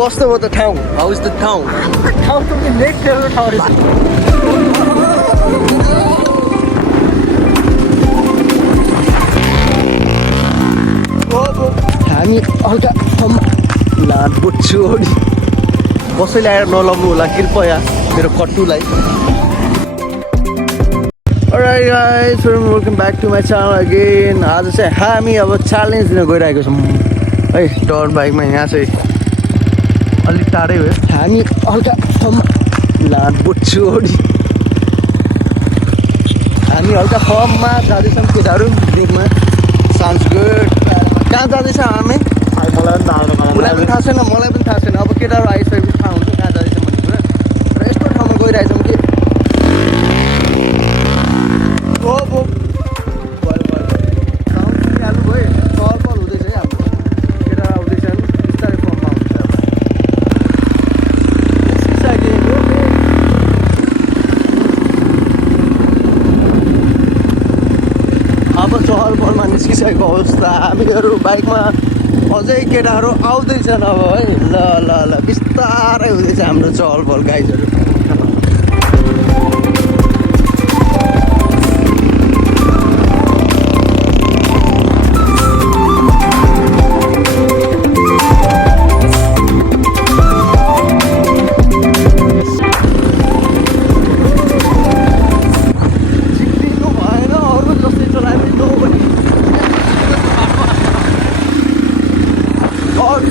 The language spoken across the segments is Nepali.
कस्तो हो त ठाउँ? हाउ इज द ठाउँ? ठाउँ त नेक्स्ट लेभलको ठाउँ रहेछ। हामी हल्का लाटबुट छोडी कसैले आएर नलग्नु होला कृपया मेरो कट्टुलाई। Alright guys, welcome back to my channel again. आज चाहिँ हामी अब च्यालेन्ज दिन गइरहेको छौँ है टर्न बाइकमा। यहाँ चाहिँ अलिक टाढै भयो। हामी हल्का लाटबुट छोडी हामी हल्का फर्ममा जाँदैछौँ केटाहरू ब्रेकमा। Sounds good. कहाँ जाँदैछ हामी? उसलाई पनि थाहा छैन, मलाई पनि थाहा छैन। अब केटाहरू आइसकेपछि थाहा हुन्छ कहाँ जाँदैछ भन्ने कुरा। र यस्तो ठाउँमा गइरहेछौँ कि अब चहलपहलमा निस्किसकेको अवस्था। हामीहरू बाइकमा अझै केटाहरू आउँदैछन् अब है। ल ल ल बिस्तारै हुँदैछ हाम्रो चहलपहल गाइजहरू।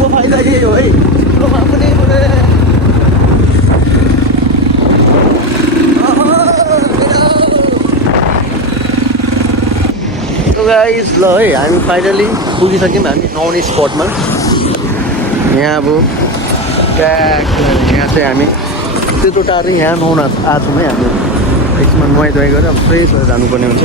फाइदा यही हो है। गाइस ल है हामी फाइनली पुगिसक्यौँ हामी नुहाउने स्पटमा। यहाँ अब यहाँ चाहिँ हामी त्यत्रो टाढै यहाँ नुहाउन आएको है। हामी एकछिनमा नुहाइ धुवाइ गरेर अब फ्रेस भएर जानुपर्ने हुन्छ।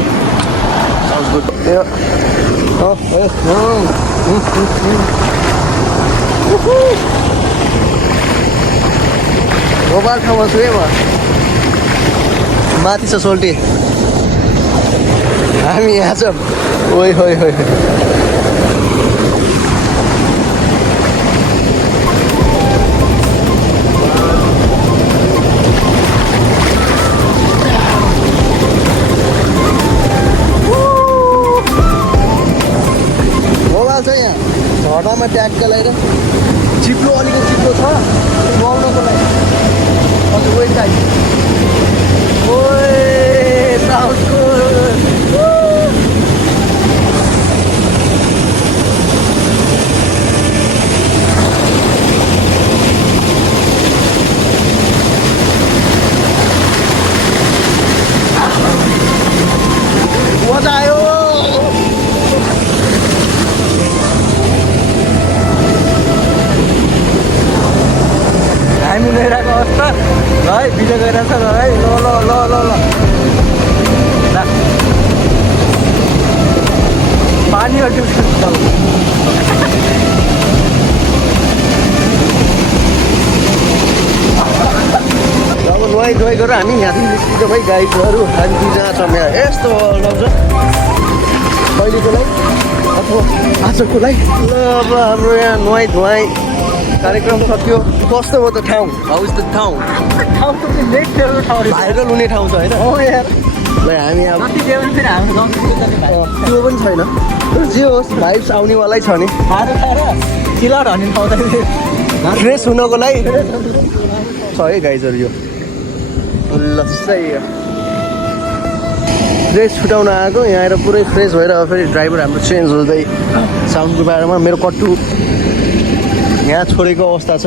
मोबाइल ठाउँमा छु है म। माथि छ सोल्टी। हामी यहाँ छौँ। ओइ होइ होइ मोबाइल छ यहाँ झर्नामा ट्यागका लागि। चिप्लो अलिकति चिप्लो छ नुहाउनको लागि। हजुर वेट टाइम। ओए साउन्डको मजा आयो। हामी गइरहेको अवस्था ल है। भिडियो गइरहेको छ ल है। ल ल ल ल ल पानी अब नुहाइ धुवाइ गरेर हामी यहाँदेखि निस्किन्छौँ है गाइडहरू। हामी दुईजना छौँ यहाँ। यस्तो लगाउँछ कहिलेको लागि अथवा आजको लागि। ल अब हाम्रो यहाँ नुहाइ धुवाइ कार्यक्रम सक्यो। कस्तो हो त ठाउँ? हाउ इज द ठाउँ? ठाउँ त नेक्स्ट लेभलको ठाउँ रहेछ। भाइरल हुने ठाउँ छ होइन? हो यार। ल हामी अब त्यो पनि छैन जे होस् भाइब्स आउनेवालै छ नि। चिलाट हान्ने पाउँदाखेरि फ्रेस हुनको लागि छ है गाइजहरू। यो ल सही हो। फ्रेस छुटाउन आएको यहाँ आएर पुरै फ्रेस भएर फेरि ड्राइभर हाम्रो चेन्ज हुँदै साउन्डको बारेमा मेरो कट्टु यहाँ छोडेको अवस्था छ।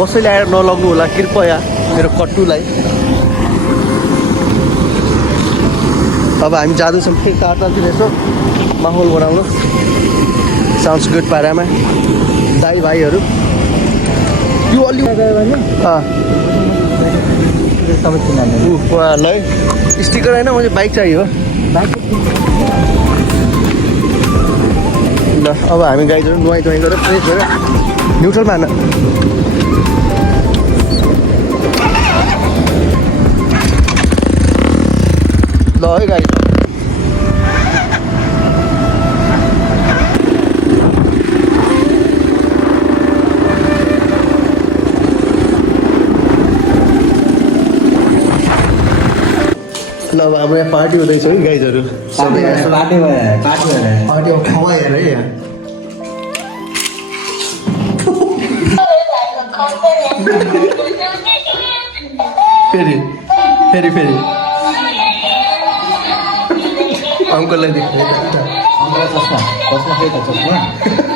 कसैले आएर नलग्नु होला कृपया मेरो कट्टुलाई। अब हामी जाँदैछौँ फेरि टाढातिर यसो माहौल बनाउनु। साउन्ड्स गुड पारामा दाइ भाइहरू। यो अलि ल स्टिकर होइन मैले बाइक चाहियो। ल अब हामी गाइडहरू नुहाइ धुवाइ गरेर फ्रेस भएर न्युट्रलमा हान। ल है गाडी ल अब हाम्रो यहाँ पार्टी हुँदैछ है गाइजहरू सबै पार्टी अब खवाएर है यहाँ फेरि फेरि फेरि अङ्कललाई देख्दै चस्मा चस्मा खै त चस्मा